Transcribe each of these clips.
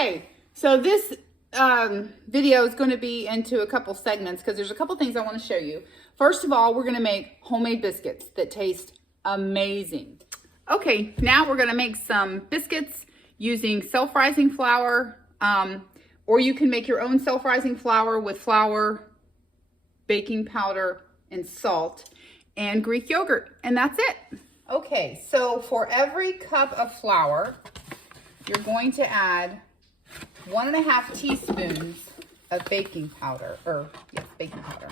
Okay, so this video is going to be into a couple segments because there's a couple things I want to show you. First of all, we're going to make homemade biscuits that taste amazing. Okay, now we're going to make some biscuits using self-rising flour, or you can make your own self-rising flour with flour, baking powder, and salt, and Greek yogurt, and that's it. Okay, so for every cup of flour, you're going to add 1.5 teaspoons of baking powder, baking powder.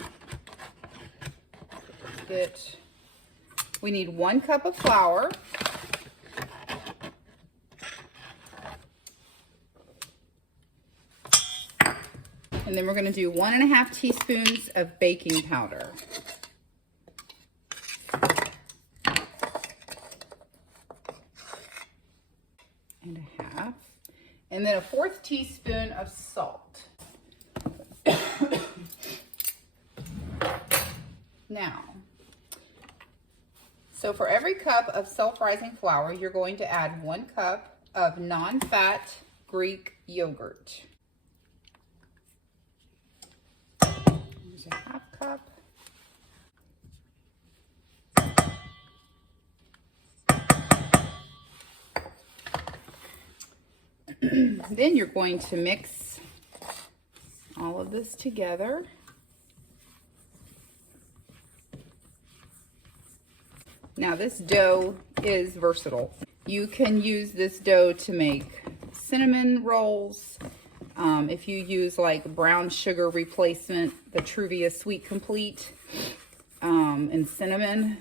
We need 1 cup of flour. And then we're going to do 1.5 teaspoons of baking powder. And a half. And then a 1/4 teaspoon of salt. Now, so for every cup of self-rising flour, you're going to add 1 cup of non-fat Greek yogurt. Here's a 1/2 cup. Then you're going to mix all of this together. Now this dough is versatile. You can use this dough to make cinnamon rolls. If you use like brown sugar replacement, the Truvia Sweet Complete, and cinnamon,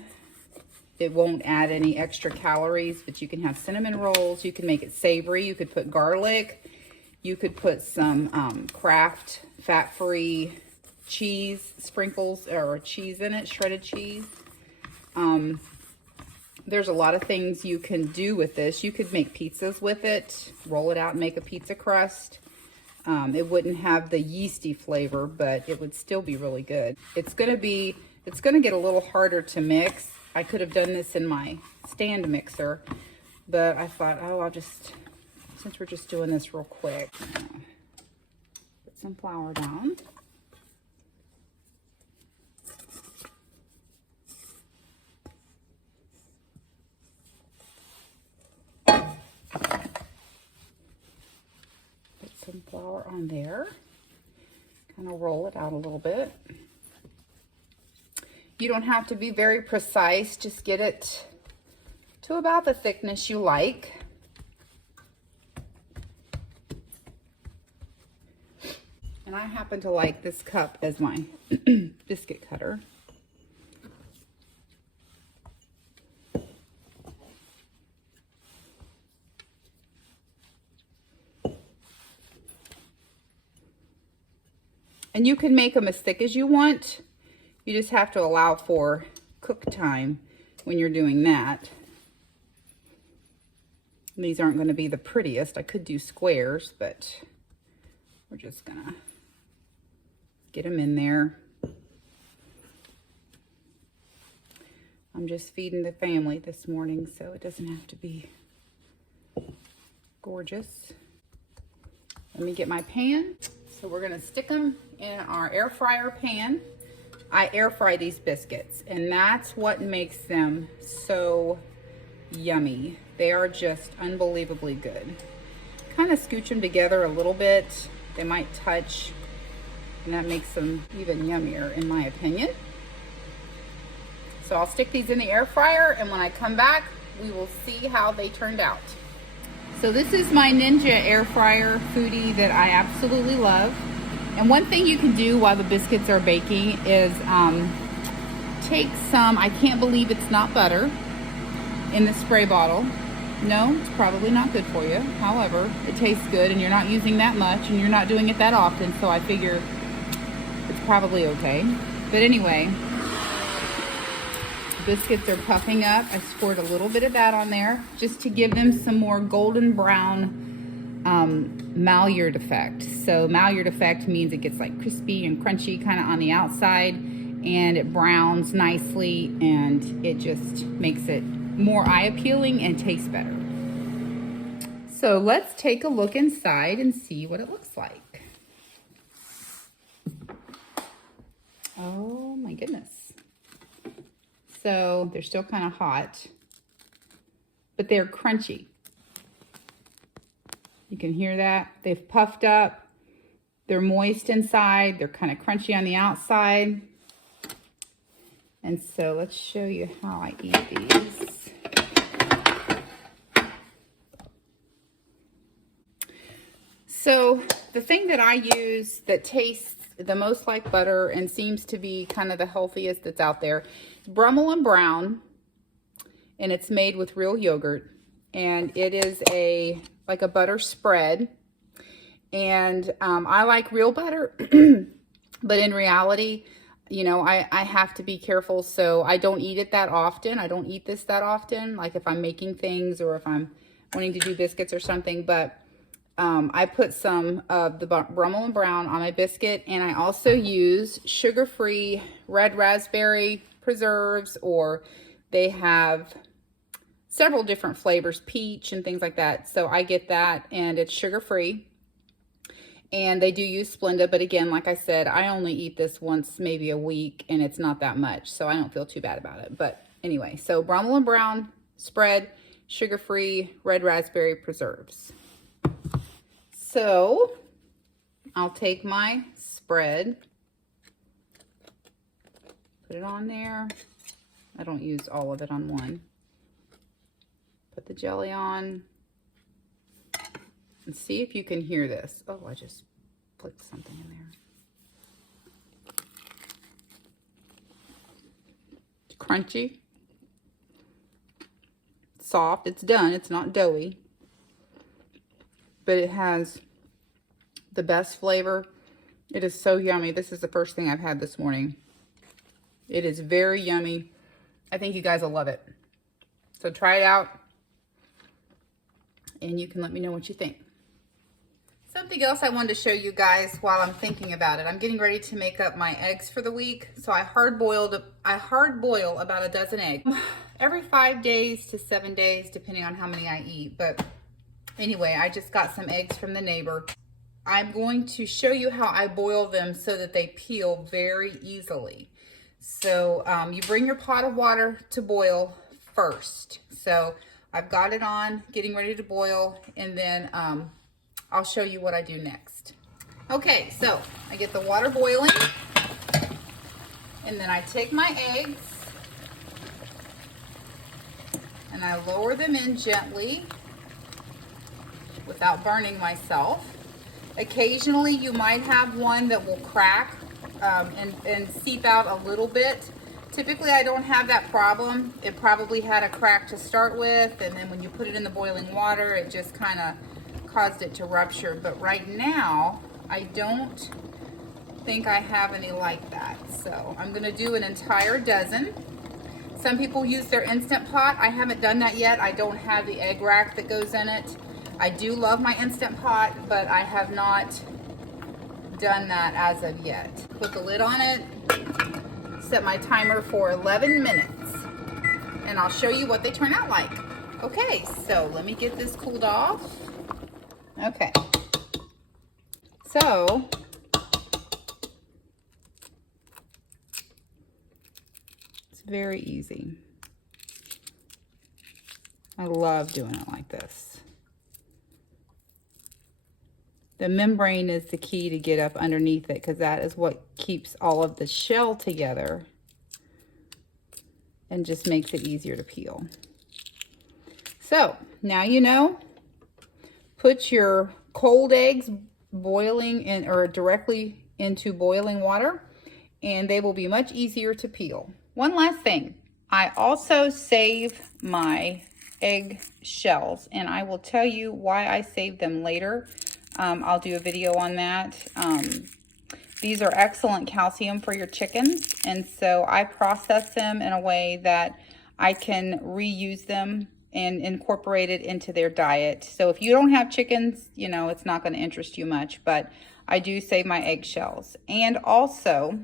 it won't add any extra calories, but you can have cinnamon rolls. You can make it savory. You could put garlic. You could put some Kraft fat-free cheese sprinkles or cheese in it, shredded cheese. There's a lot of things you can do with this. You could make pizzas with it, roll it out and make a pizza crust. It wouldn't have the yeasty flavor, but it would still be really good. It's gonna get a little harder to mix. I could have done this in my stand mixer, but I thought, oh, I'll just, since we're just doing this real quick, put some flour down. Put some flour on there. Kind of roll it out a little bit. You don't have to be very precise, just get it to about the thickness you like. And I happen to like this cup as my biscuit cutter. And you can make them as thick as you want. You just have to allow for cook time when you're doing that. These aren't going to be the prettiest. I could do squares, but we're just going to get them in there. I'm just feeding the family this morning, so it doesn't have to be gorgeous. Let me get my pan. So we're going to stick them in our air fryer pan. I air fry these biscuits, and that's what makes them so yummy. They are just unbelievably good. Kind of scooch them together a little bit. They might touch, and that makes them even yummier in my opinion. So I'll stick these in the air fryer, and when I come back, we will see how they turned out. So this is my Ninja air fryer foodie that I absolutely love. And one thing you can do while the biscuits are baking is take some, I can't believe it's not butter, in the spray bottle. No, it's probably not good for you. However, it tastes good and you're not using that much and you're not doing it that often, so I figure it's probably okay. But anyway, biscuits are puffing up. I squirt a little bit of that on there just to give them some more golden brown Maillard effect. So Maillard effect means it gets like crispy and crunchy kind of on the outside, and it browns nicely, and it just makes it more eye appealing and tastes better. So let's take a look inside and see what it looks like. Oh my goodness. So they're still kind of hot, but they're crunchy. You can hear that. They've puffed up. They're moist inside. They're kind of crunchy on the outside. And so let's show you how I eat these. So the thing that I use that tastes the most like butter and seems to be kind of the healthiest that's out there is Brummel and Brown, and it's made with real yogurt, and it is like a butter spread. And I like real butter, but in reality, you know, I have to be careful, so I don't eat it that often. I don't eat this that often, like if I'm making things or if I'm wanting to do biscuits or something. But I put some of the Brummel and Brown on my biscuit, and I also use sugar-free red raspberry preserves, or they have several different flavors, peach and things like that. So I get that, and it's sugar-free. And they do use Splenda, but again, like I said, I only eat this once, maybe a week, and it's not that much, so I don't feel too bad about it. But anyway, so Brummel and Brown spread, sugar-free red raspberry preserves. So I'll take my spread, put it on there. I don't use all of it on one. Put the jelly on. And see if you can hear this. Oh, I just flicked something in there. It's crunchy. Soft. It's done. It's not doughy. But it has the best flavor. It is so yummy. This is the first thing I've had this morning. It is very yummy. I think you guys will love it. So try it out, and you can let me know what you think. Something else I wanted to show you guys while I'm thinking about it. I'm getting ready to make up my eggs for the week. So I hard boil about a dozen eggs every 5 days to 7 days, depending on how many I eat. But anyway, I just got some eggs from the neighbor. I'm going to show you how I boil them so that they peel very easily. So you bring your pot of water to boil first. So I've got it on, getting ready to boil, and then I'll show you what I do next. Okay, so I get the water boiling, and then I take my eggs and I lower them in gently without burning myself. Occasionally you might have one that will crack and seep out a little bit. Typically I don't have that problem. It probably had a crack to start with, and then when you put it in the boiling water, it just kind of caused it to rupture. But right now I don't think I have any like that. So I'm gonna do an entire dozen. Some people use their Instant Pot. I haven't done that yet. I don't have the egg rack that goes in it. I do love my Instant Pot, but I have not done that as of yet. Put the lid on it, set my timer for 11 minutes, and I'll show you what they turn out like. Okay, so let me get this cooled off. Okay, so it's very easy. I love doing it like this. The membrane is the key to get up underneath it, because that is what keeps all of the shell together and just makes it easier to peel. So now you know, put your cold eggs boiling in or directly into boiling water, and they will be much easier to peel. One last thing, I also save my egg shells, and I will tell you why I save them later. I'll do a video on that. These are excellent calcium for your chickens, and so I process them in a way that I can reuse them and incorporate it into their diet. So if you don't have chickens, you know, it's not going to interest you much, but I do save my eggshells. And also,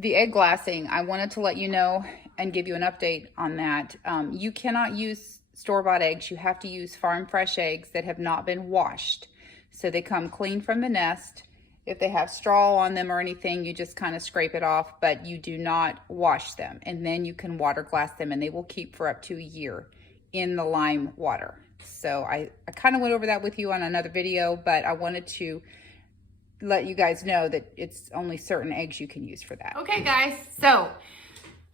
the egg glassing, I wanted to let you know and give you an update on that. You cannot use store-bought eggs, you have to use farm fresh eggs that have not been washed. So they come clean from the nest. If they have straw on them or anything, you just kind of scrape it off, but you do not wash them. And then you can water glass them, and they will keep for up to a year in the lime water. So I kind of went over that with you on another video, but I wanted to let you guys know that it's only certain eggs you can use for that. Okay guys, so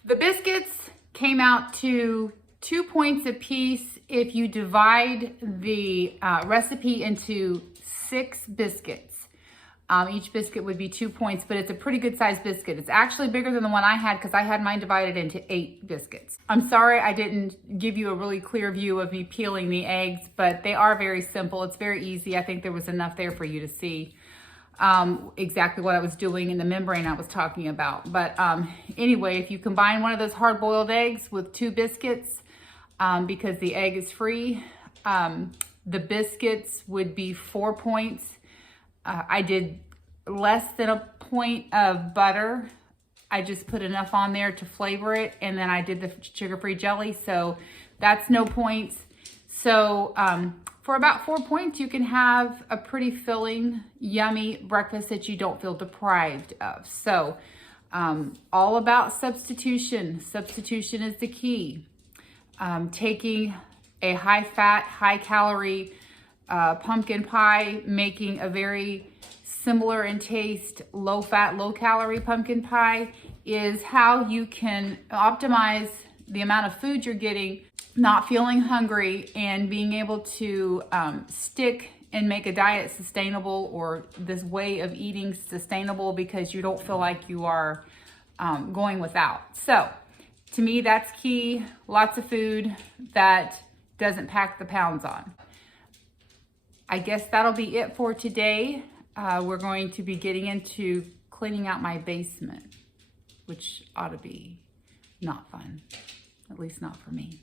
the biscuits came out to 2 points a piece if you divide the recipe into 6 biscuits. Each biscuit would be 2 points, but it's a pretty good sized biscuit. It's actually bigger than the one I had because I had mine divided into 8 biscuits. I'm sorry I didn't give you a really clear view of me peeling the eggs, but they are very simple. It's very easy. I think there was enough there for you to see exactly what I was doing in the membrane I was talking about. But anyway, if you combine one of those hard-boiled eggs with 2 biscuits, because the egg is free, the biscuits would be 4 points. I did less than a point of butter. I just put enough on there to flavor it, and then I did the sugar-free jelly, so that's no points. So for about 4 points, you can have a pretty filling, yummy breakfast that you don't feel deprived of. So all about substitution. Substitution is the key. Taking a high-fat, high-calorie pumpkin pie, making a very similar in taste, low-fat, low-calorie pumpkin pie is how you can optimize the amount of food you're getting, not feeling hungry, and being able to stick and make a diet sustainable, or this way of eating sustainable, because you don't feel like you are going without. So to me, that's key. Lots of food that doesn't pack the pounds on. I guess that'll be it for today. We're going to be getting into cleaning out my basement, which ought to be not fun, at least not for me.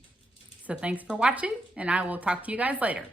So thanks for watching, and I will talk to you guys later.